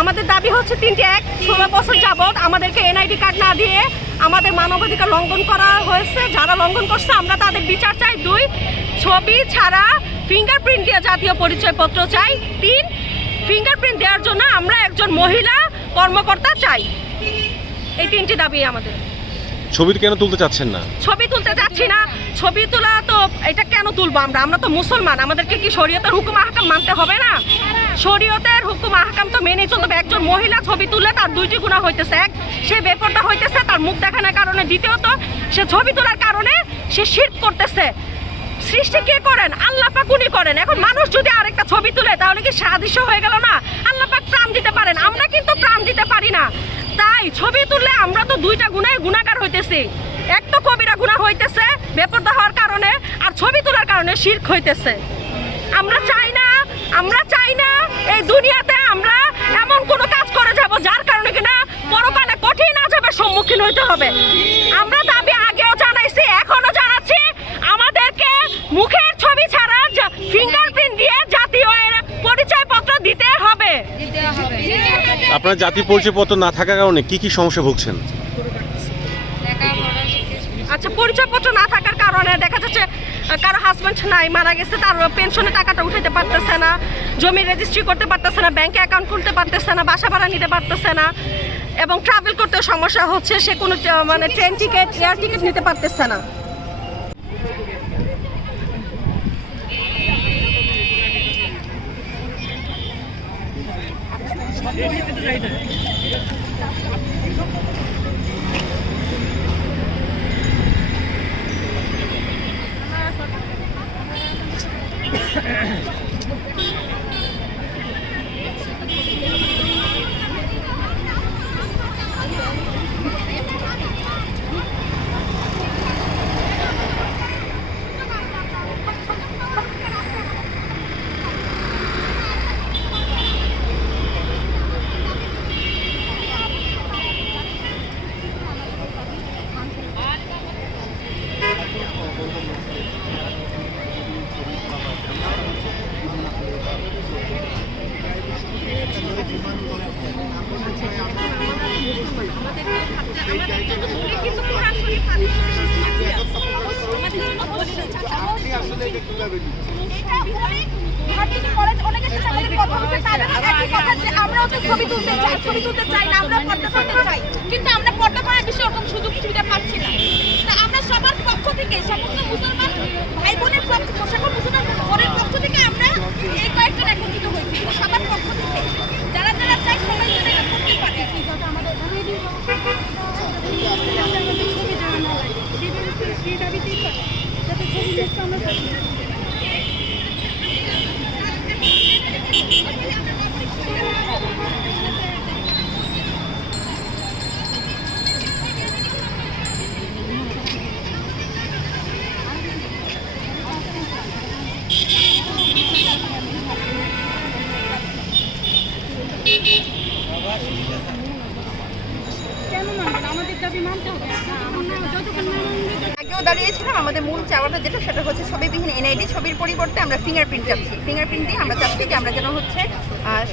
আমাদের দাবি হচ্ছে তিনটি এক, ষোলো বছর যাবৎ আমাদেরকে এনআইডি কার্ড না দিয়ে আমাদের মানবাধিকার লঙ্ঘন করা হয়েছে, যারা লঙ্ঘন করছে, আমরা তাদের বিচার চাই। দুই, ছবি ছাড়া ফিঙ্গারপ্রিন্ট দিয়ে জাতীয় পরিচয়পত্র চাই। তিন ফিঙ্গারপ্রিন্ট দেওয়ার জন্য আমরা একজন মহিলা কর্মকর্তা চাই। এই তিনটি দাবি আমাদের। ছবি কেন তুলতে চাচ্ছেন না? ছবি তুলতে যাচ্ছি না। ছবি তোলা তো, এটা কেন তুলবো আমরা? আমরা তো মুসলমান, আমাদেরকে কি শরীয়তের হুকুম আহকাম মানতে হবে না? শরীয়তের হুকুম আহকাম তো মেনে চলতে হবে। একজন মহিলা ছবি তুললে তার দুইটি গুণা হইতেছে। এক, সে বেপরটা হইতেছে, তার মুখ দেখানোর কারণে। দ্বিতীয়ত, সে ছবি তোলার কারণে সে শির করতেছে। সৃষ্টি কে করেন? আল্লাহ পাক উনি করেন। এখন মানুষ যদি আরেকটা ছবি তুলে, তাহলে কি সাদৃশ্য হয়ে গেল না আল্লাহ পাক প্রাণ দিতে পারেন আমরা কিন্তু প্রাণ দিতে পারি না তাই ছবি তুললে আমরা তো দুইটা গুণায় গুণাকার হইতেছি। এক তো কবিরা গুণা হইতেছে, বেপরদা হওয়ার কারণে, আর ছবি তোলার কারণে শির্ক হইতেছে। আমরা চাই না, আমরা চাই না এই দুনিয়াতে আমরা এমন কোনো কাজ করে যাব যার কারণে কিনা পরকালে কঠিন আজাবের সম্মুখীন হইতে হবে। আমরা দাবি আগেও জানাইছি, এখনও জানাচ্ছি, আমাদেরকে মুখের ছবি ছাড়া ফিঙ্গারপ্রিন্ট দিয়ে জাতীয় পরিচয়পত্র দিতে হবে। আপনার জাতীয় পরিচয়পত্র না থাকার কারণে কি কি সমস্যা ভুগছেন? আচ্ছা পরিচয়পত্র না থাকার কারণে দেখা যাচ্ছে কারও হাজব্যান্ড নাই, মারা গেছে, তার পেনশনের টাকাটা উঠাতে পারতেছে না, জমি রেজিস্ট্রি করতে পারতেছে না ব্যাংকে অ্যাকাউন্ট খুলতে পারতেছে না, বাসা ভাড়া নিতে পারতেছে না, এবং ট্রাভেল করতে সমস্যা হচ্ছে, সে কোনো মানে ট্রেন টিকিট এয়ার টিকিট নিতে পারতেছে না। আমরাও তো ছবি তুলতে চাই ছবি তুলতে চাই না আমরা পর্দা করতে চাই কিন্তু আমরা পর্দা করার বিষয়ে ওরকম সুযোগ সুবিধা পাচ্ছি না। আমরা সবার পক্ষ থেকে, সমস্ত মুসলমান ভাই বোনের পক্ষ সকল মুসলমান বোনের পক্ষ থেকে আমরা এই কয়েকজন একত্রিত হয়েছি সবার পক্ষ থেকে যারা যারা চাই সবাই যেন এটা করতে পারে আগেও দাঁড়িয়েছিলাম, আমাদের মূল চাওয়াটা যেটা, সেটা হচ্ছে ছবিবিহীন এনআইডি, ছবির পরিবর্তে আমরা ফিঙ্গারপ্রিন্ট চাচ্ছি। ফিঙ্গারপ্রিন্ট দিয়ে আমরা চাচ্ছি যে আমরা যেন হচ্ছে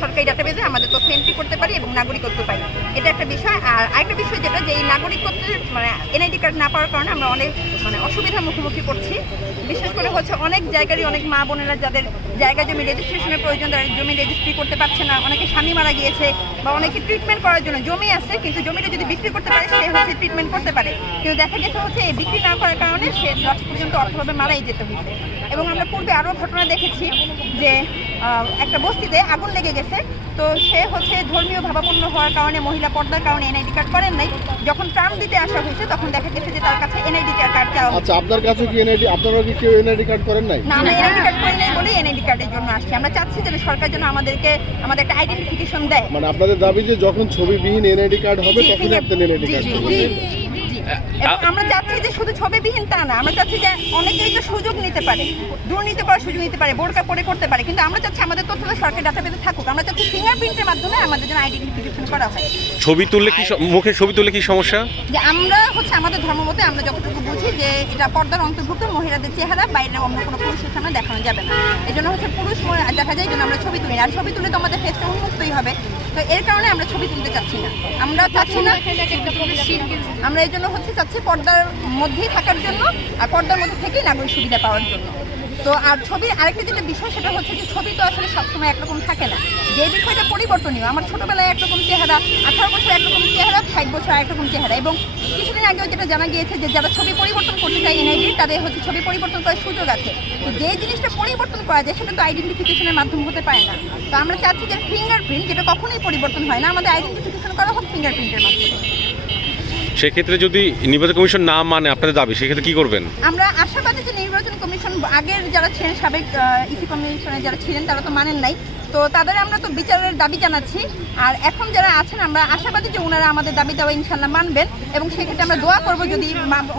সরকারি ডাটাবেজে আমাদের তথ্য এন্ট্রি করতে পারি এবং নাগরিকত্ব পাই। এটা একটা বিষয়। আর আরেকটা বিষয় যেটা, যে এই নাগরিকত্বের মানে এনআইডি কার্ড না পাওয়ার কারণে আমরা অনেক মানে অসুবিধার মুখোমুখি করছি বিশেষ করে হচ্ছে অনেক জায়গারই অনেক মা বোনেরা যাদের জায়গা জমি রেজিস্ট্রেশনের প্রয়োজন, তারা জমি রেজিস্ট্রি করতে পারছে না। অনেকে স্বামী মারা গিয়েছে বা অনেকে ট্রিটমেন্ট করার জন্য জমি আছে, কিন্তু জমিটা যদি বিক্রি করতে পারে, সে হচ্ছে ট্রিটমেন্ট করতে পারে। কিন্তু দেখা গেছে হচ্ছে, এই বিক্রি না করার কারণে সে লাস্ট পর্যন্ত অর্থভাবে মারাই যেতে হয়েছে। এবং আমরা পূর্বে আরও ঘটনা দেখেছি যে একটা বস্তিতে আগুন লেগে গেছে। তো সে হচ্ছে ধর্মীয় ভাবাপন্ন হওয়ার কারণে মহিলা পর্দার কারণে এনআইডি কার্ড করেন নাই। যখন ত্রাণ দিতে আসা হয়েছে তখন দেখা গেছে যে তার কাছে এনআইডি কার্ড চাওয়া আচ্ছা আপনার কাছে কি এনআইডি আপনারা কি কেউ এনআইডি কার্ড করেন নাই? না আমরা এনআইডি কার্ড করি নাই বলেই এনআইডি কার্ডের জন্য আসছি। আমরা চাচ্ছি যে সরকার যেন আমাদেরকে আমাদের একটা আইডেন্টিফিকেশন দেয়। মানে আপনাদের দাবি যে যখন ছবিবিহীন এনআইডি কার্ড হবে জি, আপনার এনআইডি কার্ড জি, আমরা চাচ্ছি যে শুধু ছবিবিহীন তা না আমরা চাচ্ছি যে অনেকেই তো সুযোগ নিতে পারে দুর্নীতি করার সুযোগ নিতে পারে বোরকা পরে করতে পারে কিন্তু আমরা চাচ্ছি আমাদের তথ্যটা সরকার ডাটাবেসে থাকুক আমরা চাচ্ছি ফিঙ্গারপ্রিন্টের মাধ্যমে আমাদের যেন আইডেন্টিফিকেশন করা হয়। ছবি তুললে কি মুখে ছবি তুললে কি সমস্যা? যে আমরা হচ্ছে আমাদের ধর্মমতে আমরা যতটুকু বুঝি যে এটা পর্দার অন্তর্ভুক্ত মহিলাদের চেহারা বাইরে অন্য কোনো পুরুষের সামনে দেখানো যাবে না। এই জন্য হচ্ছে পুরুষ দেখা যায় জন্য আমরা ছবি তুলি আর ছবি তুলে তো আমাদের ফেসটা উন্মুক্তই হবে। তো এর কারণে আমরা ছবি তুলতে চাচ্ছি না। আমরা চাচ্ছি না আমরা এই জন্য হচ্ছে চাচ্ছি পর্দার মধ্যেই থাকার জন্য আর পর্দার মধ্যে থেকেই নাগরিক সুবিধা পাওয়ার জন্য। তো আর ছবির আরেকটা যেটা বিষয় সেটা হচ্ছে যে ছবি তো আসলে সবসময় একরকম থাকে না। যে বিষয়টা পরিবর্তনীয়, আমার ছোটবেলায় একরকম চেহারা, আঠারো বছর একরকম চেহারা, ষাট বছর একরকম চেহারা এবং কিছুদিন আগেও যেটা জানা গিয়েছে যে যারা ছবি পরিবর্তন করতে চায় এনআইডি, তাদের হচ্ছে ছবি পরিবর্তন করার সুযোগ আছে। তো যে জিনিসটা পরিবর্তন করা যায় সেটা তো আইডেন্টিফিকেশনের মাধ্যম হতে পারে না। তো আমরা চাচ্ছি যে ফিঙ্গারপ্রিন্ট যেটা কখনোই পরিবর্তন হয় না, আমাদের আইডেন্টিফিকেশন করা হোক ফিঙ্গারপ্রিন্টের মাধ্যমে। সেক্ষেত্রে যদি নির্বাচন কমিশন না মানে আপনাদের দাবি সেক্ষেত্রে কি করবেন? আমরা আশাবাদী যে নির্বাচন কমিশন আগের যারা ছিলেন সাবেক ইসি কমিশনে যারা ছিলেন তারা তো মানেন নাই। তো তাদের আমরা তো বিচারের দাবি জানাচ্ছি। আর এখন যারা আছেন আমরা আশাবাদী যে ওনারা আমাদের দাবি দেওয়া ইনশাল্লাহ মানবেন। এবং সেক্ষেত্রে আমরা দোয়া করব যদি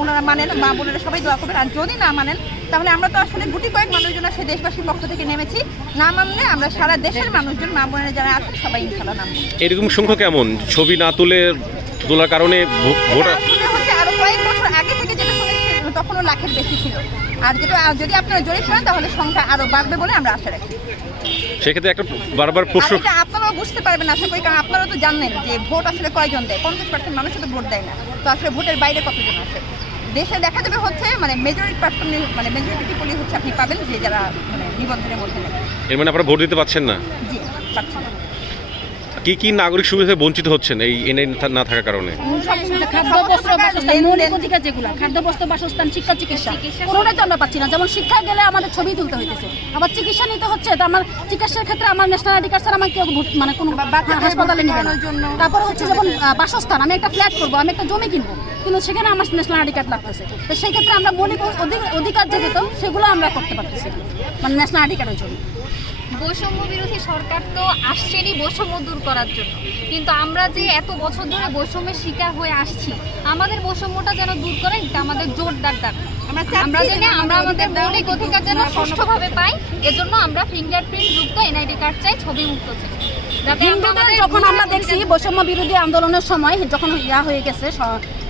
ওনারা মানেন মা বোনেরা সবাই দোয়া করবেন। আর যদি না মানেন তাহলে আমরা তো আসলে গুটি কয়েক মানুষজন সে দেশবাসীর পক্ষ থেকে নেমেছি। না মানলে আমরা সারা দেশের মানুষজন মা বোনেরা যারা আছেন সবাই ইনশাল্লাহ নামবো এরকম সংখ্যা কেমন? ছবি না তুলে তোলার কারণে ভোটার আরও কয়েক বছর আগে থেকে যেটা তখনও লাখের বেশি ছিল। আর যেটা যদি আপনারা জরিপ করেন তাহলে সংখ্যা আরও বাড়বে বলে আমরা আশা রাখি। সেক্ষেত্রে একটা বারবার প্রশ্ন আপনারাও বুঝতে পারবেন আশা করি কারণ আপনারা তো জানেন যে ভোট আসলে কয়জন দেয়? পঞ্চাশ পার্সেন্ট মানুষ তো ভোট দেয় না। তো আসলে ভোটের বাইরে কতজন আছে? দেশে দেখা যাবে হচ্ছে মানে মেজরিটি পার্সেন্ট মানে মেজরিটি পিপলই হচ্ছে আপনি পাবেন যে যারা মানে নিবন্ধনের মধ্যে এর মানে আপনারা ভোট দিতে পারছেন না? জি পাচ্ছেন না। কি কি নাগরিক সুবিধা থেকে বঞ্চিত হচ্ছেন এই এনআই না থাকার কারণে? খাদ্য বস্ত্র বাসস্থান মৌলিক অধিকার যেগুলো খাদ্য বস্ত্র বাসস্থান শিক্ষা চিকিৎসা কোনোটাই তো আমরা পাচ্ছি না। যেমন শিক্ষা গেলে আমাদের ছবি তুলতে হইতেছে। আবার চিকিৎসা নিতে হচ্ছে তো আমার চিকিৎসার ক্ষেত্রে আমার ন্যাশনাল আইডি কার্ড ছাড়া আমার কেউ মানে কোনো হাসপাতালে নেবে না। তারপরে হচ্ছে যেমন বাসস্থান আমি একটা ফ্ল্যাট করব আমি একটা জমি কিনবো কিন্তু সেখানে আমার ন্যাশনাল আইডি কার্ড লাগতেছে। তো সেই ক্ষেত্রে আমরা মৌলিক অধিকার যে যেত সেগুলো আমরা করতে পারতেছি মানে ন্যাশনাল আইডি কার্ডের জন্য। বৈষম্য বিরোধী সরকার তো আসছেনই বৈষম্য দূর করার জন্য। কিন্তু আমরা যে এত বছর ধরে বৈষম্যের শিকার হয়ে আসছি আমাদের বৈষম্যটা যেন দূর করে এটা আমাদের জোরদার দাবি। আমরা চাচ্ছি আমরা যেন আমরা আমাদের মৌলিক অধিকার যেন সুষ্ঠুভাবে পাই এজন্য আমরা ফিঙ্গারপ্রিন্ট যুক্ত এনআইডি কার্ড চাই ছবি মুক্ত চাই। হিন্দুদের যখন আমরা দেখছি বৈষম্য বিরোধী আন্দোলনের সময় যখন ইয়া হয়ে গেছে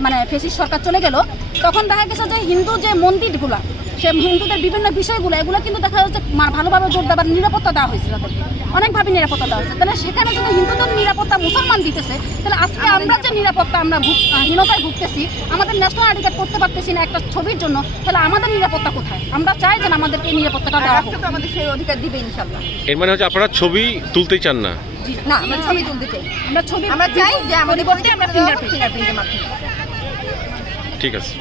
মানে ফেসিস সরকার চলে গেল তখন দেখা গেছে যে হিন্দু যে মন্দিরগুলা সে হিন্দুদের বিভিন্ন বিষয়গুলো এগুলো কিন্তু দেখা যাচ্ছে ভালোভাবে জোর দেওয়ার নিরাপত্তা দেওয়া হয়েছিল তাদেরকে। অনেকভাবে নিরাপত্তা দেওয়া হয়েছে। তাহলে সেখানে যদি হিন্দুদের নিরাপত্তা মুসলমান দিতেছে তাহলে আজকে আমরা যে নিরাপত্তা আমরা হীনতায় ভুগতেছি আমাদের ন্যাশনাল আইডি কার্ড করতে পারতেছি না একটা ছবির জন্য তাহলে আমাদের নিরাপত্তা কোথায়? আমরা চাই যে আমাদেরকে এই নিরাপত্তাটা দেওয়া হোক। আমাদের সেই অধিকার দিবে ইনশাল্লাহ এর মানে হচ্ছে আপনারা ছবি তুলতে চান না? না আমরা ছবি তুলতে চাই। আমরা ছবি আমরা চাই যে আমাদের পরিবর্তে আমরা ফিঙ্গারপ্রিন্ট ফিঙ্গারপ্রিন্টের মাধ্যমে। ঠিক আছে।